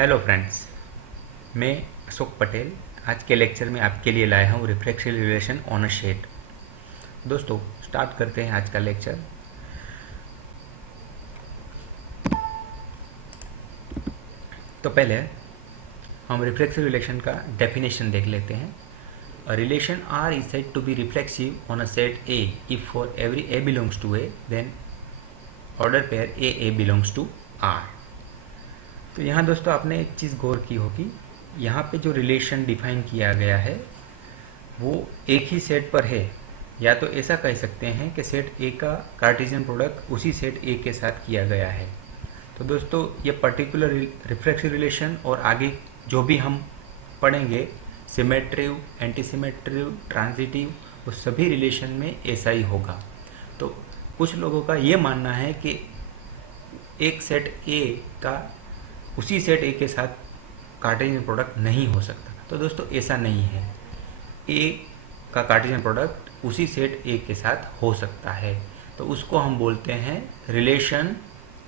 Hello friends, मैं अशोक पटेल आज के लेक्चर में आपके लिए लाया हूँ reflexive relation on a set. दोस्तों, स्टार्ट करते हैं आज का लेक्चर। तो पहले हम रिफ्लेक्सिव रिलेशन का डेफिनेशन देख लेते हैं। A relation R is said to be reflexive on a set A if for every A belongs to A, then order pair A belongs to R। तो यहाँ दोस्तों आपने एक चीज़ गौर की होगी, यहाँ पे जो रिलेशन डिफाइन किया गया है वो एक ही सेट पर है, या तो ऐसा कह सकते हैं कि सेट ए का कार्टेशियन प्रोडक्ट उसी सेट ए के साथ किया गया है। तो दोस्तों ये पर्टिकुलर रिफ्लेक्सिव रिलेशन और आगे जो भी हम पढ़ेंगे सिमेट्रिव, एंटीसिमेट्रिव, ट्रांजिटिव, वो सभी रिलेशन में ऐसा ही होगा। तो कुछ लोगों का ये मानना है कि एक सेट ए का उसी सेट ए के साथ कार्टेशियन प्रोडक्ट नहीं हो सकता। तो दोस्तों ऐसा नहीं है, ए का कार्टेशियन प्रोडक्ट उसी सेट ए के साथ हो सकता है। तो उसको हम बोलते हैं रिलेशन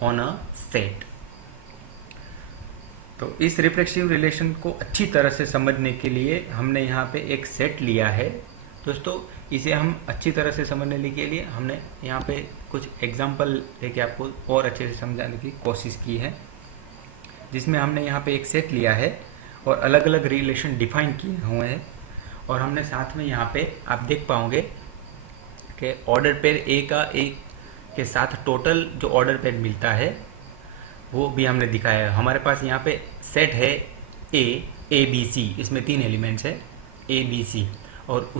ऑन अ सेट। तो इस रिफ्लेक्सिव रिलेशन को अच्छी तरह से समझने के लिए हमने यहाँ पे एक सेट लिया है। दोस्तों इसे हम अच्छी तरह से समझने के लिए हमने यहाँ पे कुछ एग्जांपल लेके आपको और अच्छे से समझाने की कोशिश की है, जिसमें हमने यहाँ पे एक सेट लिया है और अलग अलग रिलेशन डिफाइन किए हुए हैं। और हमने साथ में यहाँ पे आप देख पाओगे कि ऑर्डर पेयर ए का ए के साथ टोटल जो ऑर्डर पेयर मिलता है वो भी हमने दिखाया है। हमारे पास यहाँ पे सेट है ए बी सी, इसमें 3 एलिमेंट्स है ए बी सी, और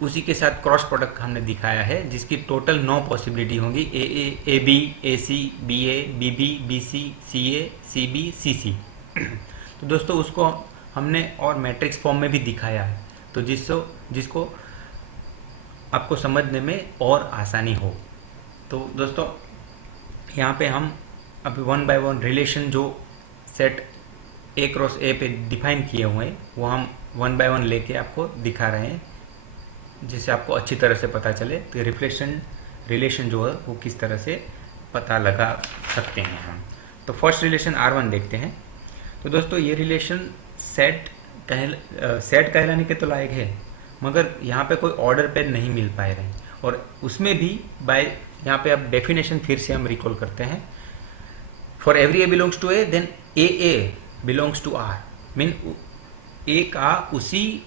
उसी के साथ क्रॉस प्रोडक्ट हमने दिखाया है जिसकी टोटल 9 पॉसिबिलिटी होंगी, A B, A C, B A, B B, B C, C A, C B, C C. तो दोस्तों उसको हमने और मैट्रिक्स फॉर्म में भी दिखाया है, तो जिसको आपको समझने में और आसानी हो। तो दोस्तों यहाँ पे हम अभी 1 बाय 1 रिलेशन जो सेट ए क्रॉस ए पे डिफाइन किए हुए हैं वो हम 1 बाय 1 लेके आपको दिखा रहे हैं, जिससे आपको अच्छी तरह से पता चले कि रिफ्लेक्शन रिलेशन जो है वो किस तरह से पता लगा सकते हैं हम। तो फर्स्ट रिलेशन R1 देखते हैं। तो दोस्तों ये रिलेशन सेट कहलाने के तो लायक है, मगर यहाँ पे कोई ऑर्डर पेयर नहीं मिल पाए रहे, और उसमें भी बाय यहाँ पे अब डेफिनेशन फिर से हम रिकॉल करते हैं। For every A belongs to A then A belongs to R, mean A का उसी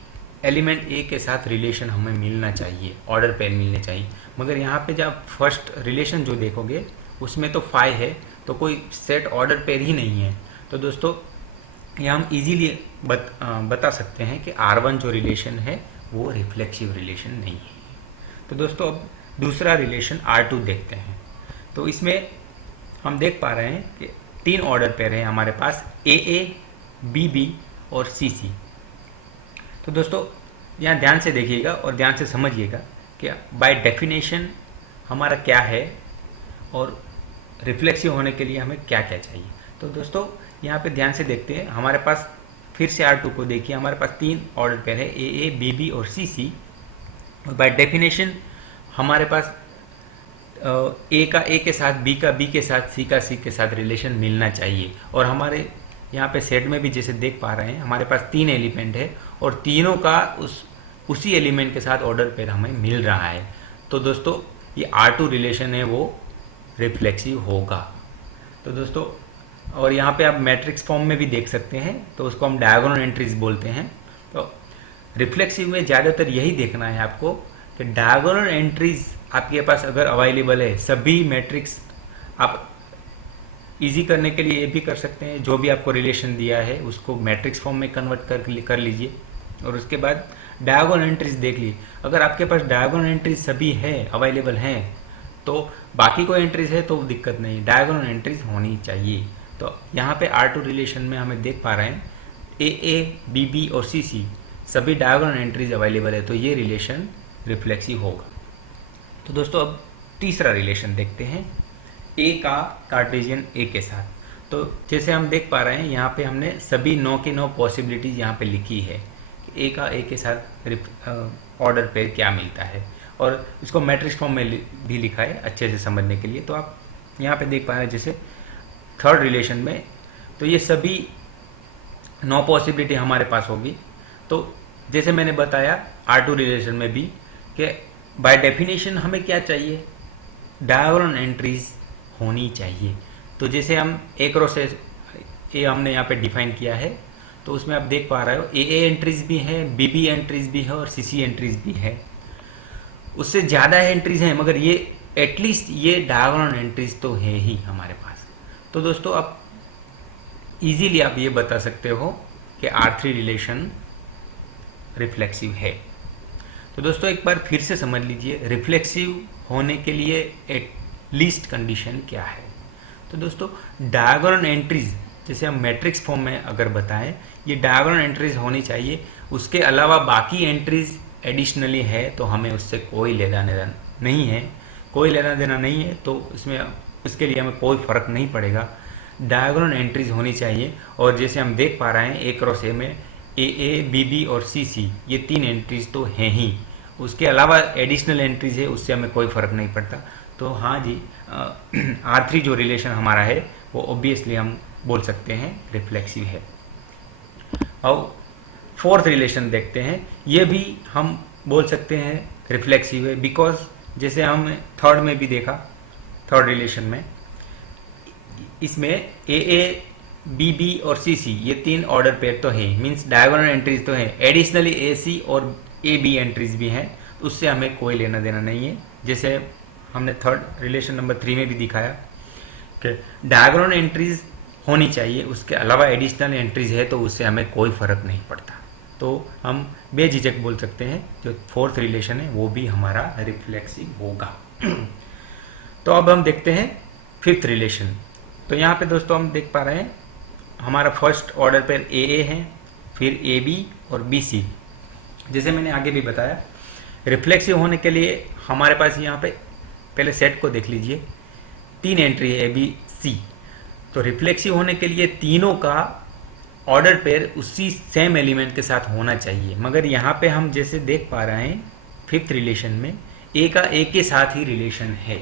एलिमेंट ए के साथ रिलेशन हमें मिलना चाहिए, ऑर्डर पेयर मिलने चाहिए। मगर यहाँ पे जब फर्स्ट रिलेशन जो देखोगे उसमें तो फाई है, तो कोई सेट ऑर्डर पेयर ही नहीं है। तो दोस्तों यहाँ हम इजीली बता सकते हैं कि R1 जो रिलेशन है वो रिफ्लेक्सिव रिलेशन नहीं है। तो दोस्तों अब दूसरा रिलेशन R2 देखते हैं। तो इसमें हम देख पा रहे हैं कि 3 ऑर्डर पेयर हैं हमारे पास, ए बी बी और सी सी। तो दोस्तों यहाँ ध्यान से देखिएगा और ध्यान से समझिएगा कि बाय डेफिनेशन हमारा क्या है और रिफ्लेक्सिव होने के लिए हमें क्या क्या चाहिए। तो दोस्तों यहाँ पे ध्यान से देखते हैं, हमारे पास फिर से R2 को देखिए, हमारे पास 3 ऑर्डर पेयर है, ए बी बी और सी सी। और बाय डेफिनेशन हमारे पास ए का ए के साथ, बी का बी के साथ, सी का सी के साथ रिलेशन मिलना चाहिए। और हमारे यहाँ पे सेट में भी जैसे देख पा रहे हैं हमारे पास 3 एलिमेंट है और तीनों का उसी एलिमेंट के साथ ऑर्डर पेयर हमें मिल रहा है। तो दोस्तों ये R2 रिलेशन है वो रिफ्लेक्सिव होगा। तो दोस्तों और यहाँ पे आप मैट्रिक्स फॉर्म में भी देख सकते हैं, तो उसको हम डायगोनल एंट्रीज बोलते हैं। तो रिफ्लेक्सिव में ज़्यादातर यही देखना है आपको कि डायगोनल एंट्रीज आपके पास अगर अवेलेबल है, सभी मैट्रिक्स आप इजी करने के लिए ये भी कर सकते हैं, जो भी आपको रिलेशन दिया है उसको मैट्रिक्स फॉर्म में कन्वर्ट कर लीजिए और उसके बाद डायगोनल एंट्रीज देख लीजिए। अगर आपके पास डायगोनल एंट्रीज सभी है अवेलेबल हैं तो बाकी कोई एंट्रीज है तो दिक्कत नहीं, डायगोनल एंट्रीज होनी चाहिए। तो यहाँ पे R2 रिलेशन में हमें देख पा रहे हैं ए बी बी और सी सी सभी डायगोनल एंट्रीज अवेलेबल है, तो ये रिलेशन रिफ्लेक्सिव होगा। तो दोस्तों अब तीसरा रिलेशन देखते हैं, ए का कार्टेशियन ए के साथ। तो जैसे हम देख पा रहे हैं यहाँ पे हमने सभी 9 की 9 पॉसिबिलिटीज़ यहाँ पे लिखी है कि ए का ए के साथ ऑर्डर पेयर क्या मिलता है, और इसको मैट्रिक्स फॉर्म में भी लिखा है अच्छे से समझने के लिए। तो आप यहाँ पे देख पा रहे हैं जैसे थर्ड रिलेशन में तो ये सभी नो पॉसिबिलिटी हमारे पास होगी। तो जैसे मैंने बताया R2 रिलेशन में भी कि बाय डेफिनेशन हमें क्या चाहिए, डायगोनल एंट्रीज होनी चाहिए। तो जैसे हम एक रो से ए हमने यहाँ पे डिफाइन किया है, तो उसमें आप देख पा रहे हो ए एंट्रीज भी है, बी एंट्रीज भी है और सी एंट्रीज भी है। उससे ज़्यादा एंट्रीज हैं, मगर ये एटलीस्ट ये डायगोनल एंट्रीज तो है ही हमारे पास। तो दोस्तों आप इजीली आप ये बता सकते हो कि R3 रिलेशन रिफ्लेक्सिव है। तो दोस्तों एक बार फिर से समझ लीजिए रिफ्लेक्सिव होने के लिए एटलीस्ट कंडीशन क्या है। तो दोस्तों डायगोनल एंट्रीज, जैसे हम मैट्रिक्स फॉर्म में अगर बताएं, ये डायगोनल एंट्रीज होनी चाहिए। उसके अलावा बाकी एंट्रीज एडिशनली है तो हमें उससे कोई लेना देना नहीं है, कोई लेना देना नहीं है, तो इसमें इसके लिए हमें कोई फ़र्क नहीं पड़ेगा। डायगोनल एंट्रीज होनी चाहिए। और जैसे हम देख पा रहे हैं एक रो से में ए बी और सी ये 3 एंट्रीज तो हैं ही, उसके अलावा एडिशनल एंट्रीज है, उससे हमें कोई फ़र्क नहीं पड़ता। तो हाँ जी, R3 जो रिलेशन हमारा है वो ऑब्वियसली हम बोल सकते हैं रिफ्लेक्सिव है। और फोर्थ रिलेशन देखते हैं, ये भी हम बोल सकते हैं रिफ्लेक्सिव है, बिकॉज जैसे हम थर्ड में भी देखा, थर्ड रिलेशन में इसमें ए बी और सी ये 3 ऑर्डर पेयर तो है, मीन्स डायगोनल एंट्रीज तो है, एडिशनली ए और ए बी एंट्रीज भी हैं, तो उससे हमें कोई लेना देना नहीं है। जैसे हमने थर्ड रिलेशन नंबर 3 में भी दिखाया कि डायगोनल एंट्रीज होनी चाहिए, उसके अलावा एडिशनल एंट्रीज है तो उससे हमें कोई फ़र्क नहीं पड़ता। तो हम बेझिझक बोल सकते हैं जो फोर्थ रिलेशन है वो भी हमारा रिफ्लेक्सिव होगा। तो अब हम देखते हैं फिफ्थ रिलेशन। तो यहाँ पे दोस्तों हम देख पा रहे हैं हमारा फर्स्ट ऑर्डर पर ए है, फिर ए बी और बी सी। जैसे मैंने आगे भी बताया रिफ्लेक्सिव होने के लिए हमारे पास यहाँ पे पहले सेट को देख लीजिए, 3 एंट्री है ए बी सी। तो रिफ्लेक्सिव होने के लिए तीनों का ऑर्डर पेयर उसी सेम एलिमेंट के साथ होना चाहिए, मगर यहाँ पे हम जैसे देख पा रहे हैं फिफ्थ रिलेशन में ए का ए के साथ ही रिलेशन है,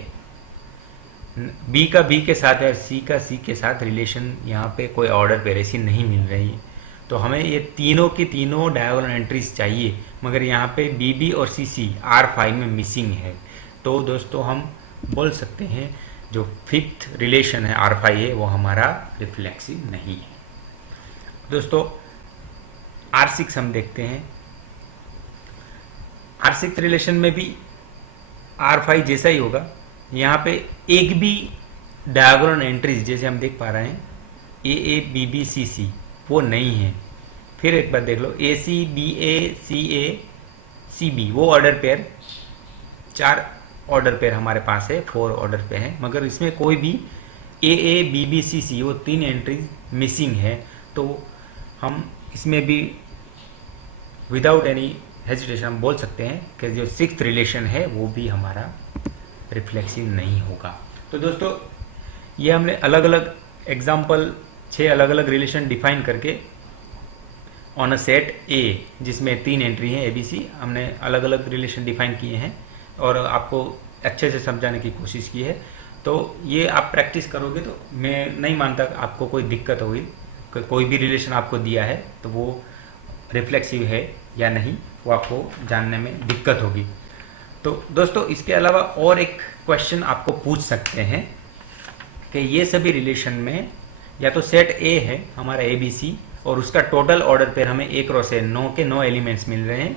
बी का बी के साथ है और सी का सी के साथ रिलेशन यहाँ पे कोई ऑर्डर पेयर ऐसी नहीं मिल रही है। तो हमें ये तीनों की तीनों डायगोनल एंट्रीज चाहिए, मगर यहाँ पे बी बी और सी सी R5 में मिसिंग है। तो दोस्तों हम बोल सकते हैं जो फिफ्थ रिलेशन है R5 है वो हमारा रिफ्लेक्सिव नहीं है। दोस्तों R6 हम देखते हैं, R6 रिलेशन में भी R5 जैसा ही होगा। यहाँ पे एक भी डायगोनल एंट्रीज जैसे हम देख पा रहे हैं ए बी बी सी सी वो नहीं है। फिर एक बार देख लो ए C B A C B वो ऑर्डर पेयर 4 ऑर्डर पेयर हमारे पास है, 4 ऑर्डर पे है, मगर इसमें कोई भी ए बी बी सी सी वो 3 एंट्रीज मिसिंग है। तो हम इसमें भी विदाउट एनी हेजिटेशन हम बोल सकते हैं कि जो सिक्स्थ रिलेशन है वो भी हमारा रिफ्लेक्सिव नहीं होगा। तो दोस्तों ये हमने अलग अलग एग्जाम्पल 6 अलग अलग रिलेशन डिफाइन करके ऑन अ सेट ए जिसमें 3 एंट्री हैं ए बी सी, हमने अलग अलग रिलेशन डिफाइन किए हैं और आपको अच्छे से समझाने की कोशिश की है। तो ये आप प्रैक्टिस करोगे तो मैं नहीं मानता आपको कोई दिक्कत होगी, कोई भी रिलेशन आपको दिया है तो वो रिफ्लेक्सिव है या नहीं वो आपको जानने में दिक्कत होगी। तो दोस्तों इसके अलावा और एक क्वेश्चन आपको पूछ सकते हैं कि ये सभी रिलेशन में या तो सेट ए है हमारा ए बी सी और उसका टोटल ऑर्डर पेयर हमें एक रो से 9 के 9 एलिमेंट्स मिल रहे हैं,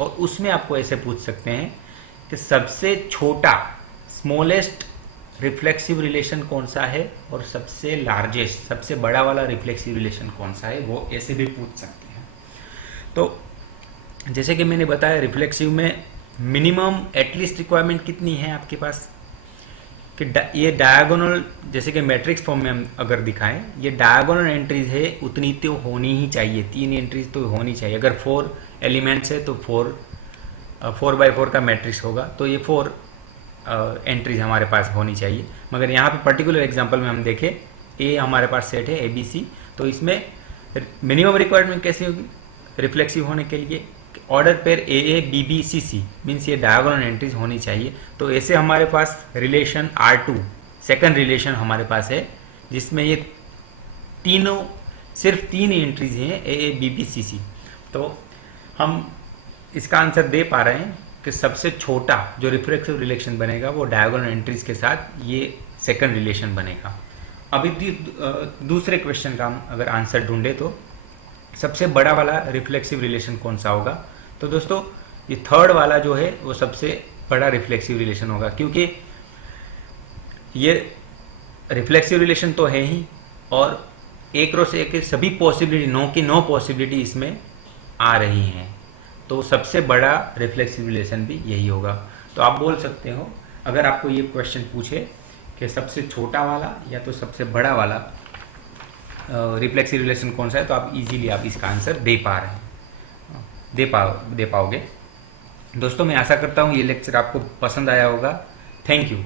और उसमें आपको ऐसे पूछ सकते हैं कि सबसे छोटा स्मॉलेस्ट रिफ्लेक्सिव रिलेशन कौन सा है और सबसे लार्जेस्ट सबसे बड़ा वाला रिफ्लेक्सिव रिलेशन कौन सा है, वो ऐसे भी पूछ सकते हैं। तो जैसे कि मैंने बताया रिफ्लेक्सिव में मिनिमम एटलीस्ट रिक्वायरमेंट कितनी है आपके पास कि ये डायगोनल, जैसे कि मैट्रिक्स फॉर्म में हम अगर दिखाएं ये डायगोनल एंट्रीज है उतनी तो होनी ही चाहिए, 3 एंट्रीज तो होनी चाहिए। अगर 4 एलिमेंट्स है तो 4x4 का मैट्रिक्स होगा, तो ये 4 एंट्रीज हमारे पास होनी चाहिए। मगर यहाँ पे पर्टिकुलर एग्जांपल में हम देखें ए हमारे पास सेट है ए बी सी, तो इसमें मिनिमम रिक्वायरमेंट कैसे होगी रिफ्लेक्सिव होने के लिए, order pair A B B C C means ये डायगोनल एंट्रीज होनी चाहिए। तो ऐसे हमारे पास रिलेशन R2 सेकंड रिलेशन हमारे पास है जिसमें ये तीनों, सिर्फ 3 एंट्रीज हैं, ए बी बी सी सी। तो हम इसका आंसर दे पा रहे हैं कि सबसे छोटा जो रिफ्लेक्सिव रिलेशन बनेगा वो डायगोनल एंट्रीज के साथ ये सेकंड रिलेशन बनेगा। अभी दूसरे क्वेश्चन का हम अगर आंसर ढूंढे तो सबसे बड़ा वाला रिफ्लेक्सिव रिलेशन कौन सा होगा? तो दोस्तों ये थर्ड वाला जो है वो सबसे बड़ा रिफ्लेक्सिव रिलेशन होगा, क्योंकि ये रिफ्लेक्सिव रिलेशन तो है ही और एक रो से एक सभी पॉसिबिलिटी, नो की नो पॉसिबिलिटी इसमें आ रही हैं, तो सबसे बड़ा रिफ्लेक्सिव रिलेशन भी यही होगा। तो आप बोल सकते हो अगर आपको ये क्वेश्चन पूछे कि सबसे छोटा वाला या तो सबसे बड़ा वाला रिफ्लेक्सिव रिलेशन कौन सा है, तो आप इजीली आप इसका आंसर दे पा रहे हैं, दे पाओगे। दोस्तों मैं आशा करता हूँ ये लेक्चर आपको पसंद आया होगा। Thank you.